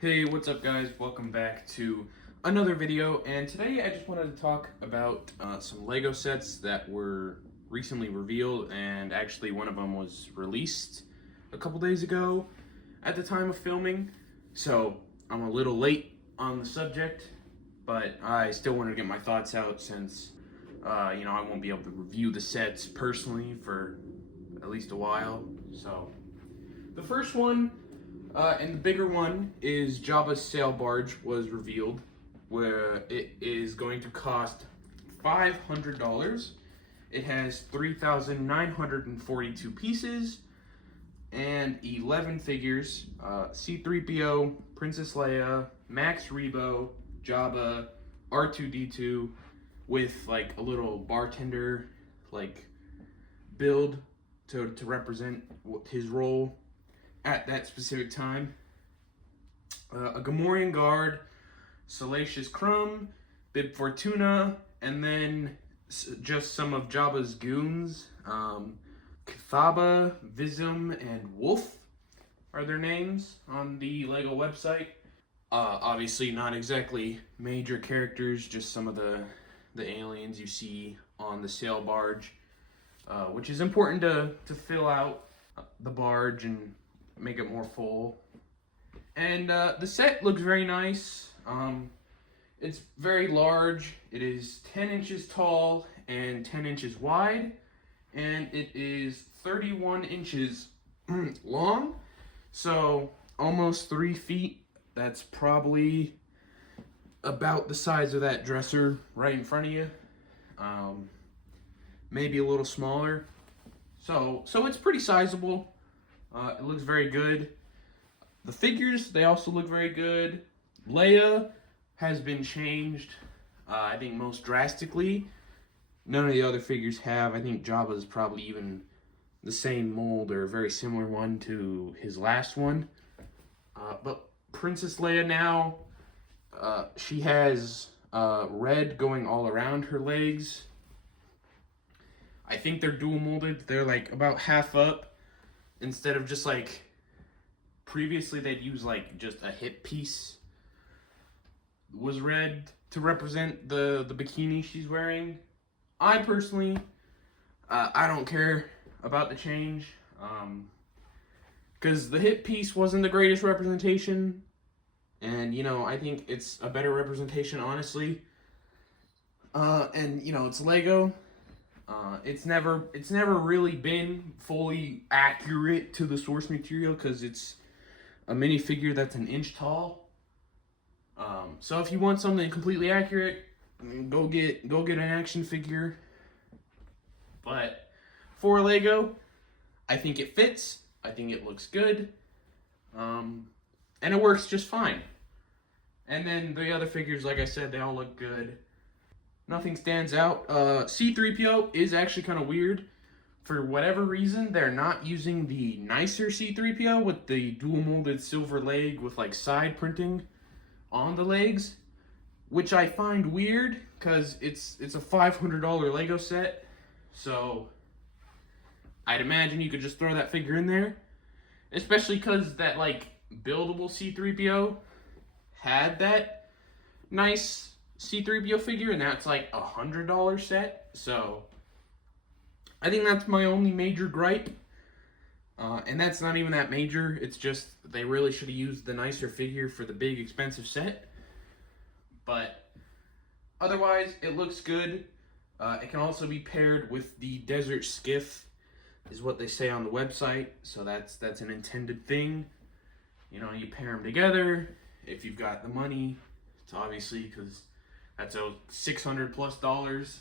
Hey, what's up guys? Welcome back to another video, and today I just wanted to talk about some Lego sets that were recently revealed, and actually one of them was released a couple days ago at the time of filming, so I'm a little late on the subject, but I still wanted to get my thoughts out since, I won't be able to review the sets personally for at least a while. So, the first one and the bigger one is Jabba's sail barge was revealed, where it is going to cost $500. It has 3,942 pieces and 11 figures. C-3PO, Princess Leia, Max Rebo, Jabba, R2-D2, with like a little bartender like build to represent his role at that specific time. A Gamorrean guard, Salacious Crumb, Bib Fortuna, and then just some of Jabba's goons. Kithaba, Vizsla, and Wolf are their names on the LEGO website. Obviously not exactly major characters, just some of the aliens you see on the sail barge, which is important to fill out the barge and make it more full. And the set looks very nice. It's very large. It is 10 inches tall and 10 inches wide, and it is 31 inches long, so almost 3 feet. That's probably about the size of that dresser right in front of you. Maybe a little smaller. So it's pretty sizable. It looks very good. The figures, they also look very good. Leia has been changed, I think, most drastically. None of the other figures have. I think Jabba's probably even the same mold or a very similar one to his last one. But Princess Leia now, she has red going all around her legs. I think they're dual molded. They're like about half up. Instead of just like, previously they'd use like just a hip piece was red to represent the bikini she's wearing. I personally, I don't care about the change, because the hip piece wasn't the greatest representation, and I think it's a better representation, honestly. And it's Lego. It's never really been fully accurate to the source material because it's a minifigure that's an inch tall. So if you want something completely accurate, go get an action figure. But for Lego, I think it fits. I think it looks good, and it works just fine. And then the other figures, like I said, they all look good. Nothing stands out. C-3PO is actually kind of weird. For whatever reason, they're not using the nicer C-3PO with the dual molded silver leg with like side printing on the legs, which I find weird because it's a $500 Lego set. So I'd imagine you could just throw that figure in there, especially because that like buildable C-3PO had that nice C-3PO figure, and that's like $100 set. So I think that's my only major gripe, and that's not even that major. It's just they really should have used the nicer figure for the big expensive set. But otherwise, it looks good. It can also be paired with the Desert Skiff, is what they say on the website. So that's an intended thing. You pair them together if you've got the money. It's obviously because that's $600+.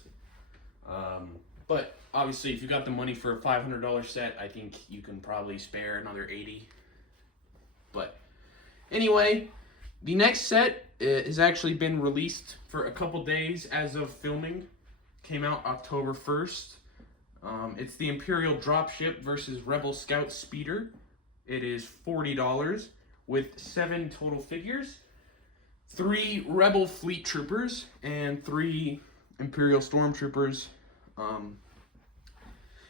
But obviously, if you got the money for a $500 set, I think you can probably spare another $80. But anyway, the next set has actually been released for a couple days as of filming. Came out October 1st. It's the Imperial Dropship versus Rebel Scout Speeder. It is $40 with 7 total figures. 3 Rebel Fleet Troopers and 3 Imperial Stormtroopers.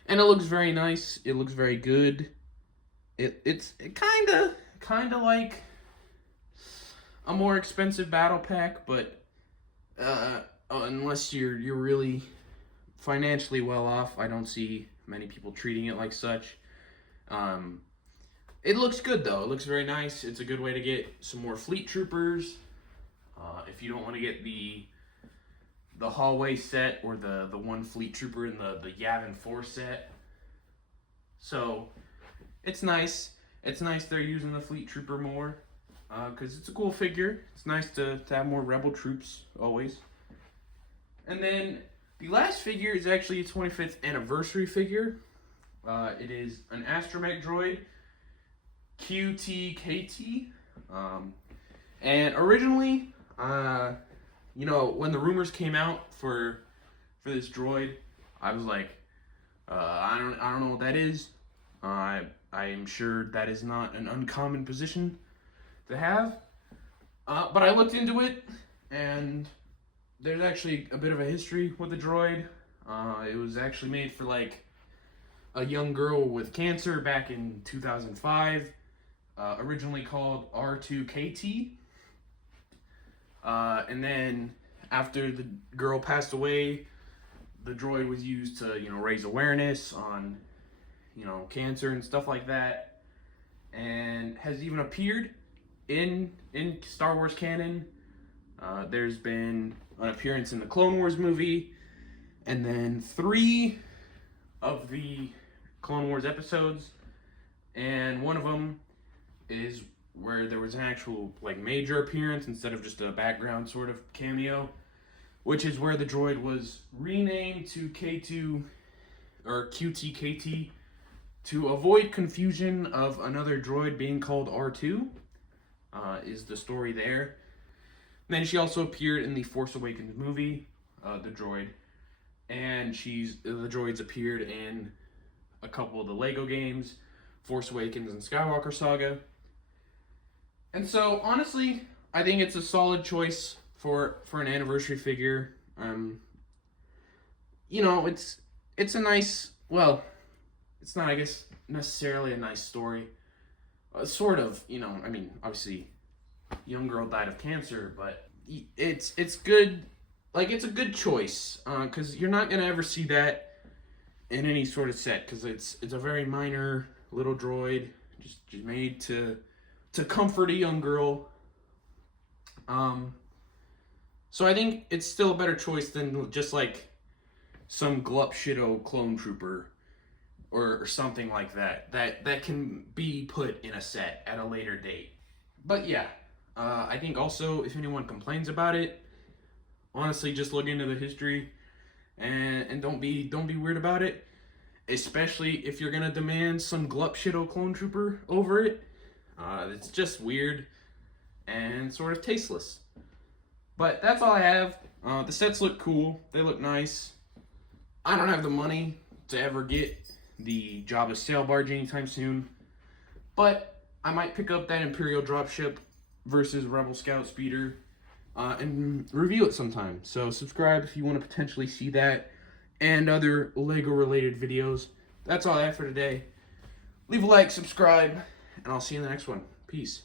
And it looks very nice. It looks very good. It's kind of like a more expensive battle pack, but unless you're really financially well off, I don't see many people treating it like such. It looks good though. It looks very nice. It's a good way to get some more Fleet Troopers. If you don't want to get the hallway set or the one Fleet Trooper in the Yavin 4 set. So it's nice. It's nice they're using the Fleet Trooper more because it's a cool figure. It's nice to have more Rebel troops always. And then the last figure is actually a 25th anniversary figure. It is an Astromech droid, QTKT. And originally, you know, when the rumors came out for this droid, I was like, I don't know what that is. I am sure that is not an uncommon position to have. But I looked into it, and there's actually a bit of a history with the droid. It was actually made for like a young girl with cancer back in 2005. Originally called R2KT. And then after the girl passed away, the droid was used to, you know, raise awareness on, you know, cancer and stuff like that, and has even appeared in Star Wars canon. There's been an appearance in the Clone Wars movie, and then 3 of the Clone Wars episodes, and one of them is where there was an actual like major appearance instead of just a background sort of cameo, which is where the droid was renamed to K2 or QTKT to avoid confusion of another droid being called R2. Is the story there. And then she also appeared in the Force Awakens movie, the droid, and the droids appeared in a couple of the Lego games, Force Awakens and Skywalker Saga. And so, honestly, I think it's a solid choice for an anniversary figure. You know, it's a nice, well, it's not, I guess, necessarily a nice story. Sort of, you know, I mean, obviously, young girl died of cancer, but it's good. Like, it's a good choice, because you're not going to ever see that in any sort of set, because it's a very minor little droid, just made to comfort a young girl. So I think it's still a better choice than just like some Glup Shido clone trooper or something like that can be put in a set at a later date. But yeah, I think also if anyone complains about it, honestly, just look into the history and don't be weird about it. Especially if you're gonna demand some Glup Shido clone trooper over it. It's just weird and sort of tasteless. But that's all I have. The sets look cool. They look nice. I don't have the money to ever get the Jabba sail barge anytime soon. But I might pick up that Imperial dropship versus Rebel Scout speeder and review it sometime. So subscribe if you want to potentially see that and other Lego related videos. That's all I have for today. Leave a like, subscribe, and I'll see you in the next one. Peace.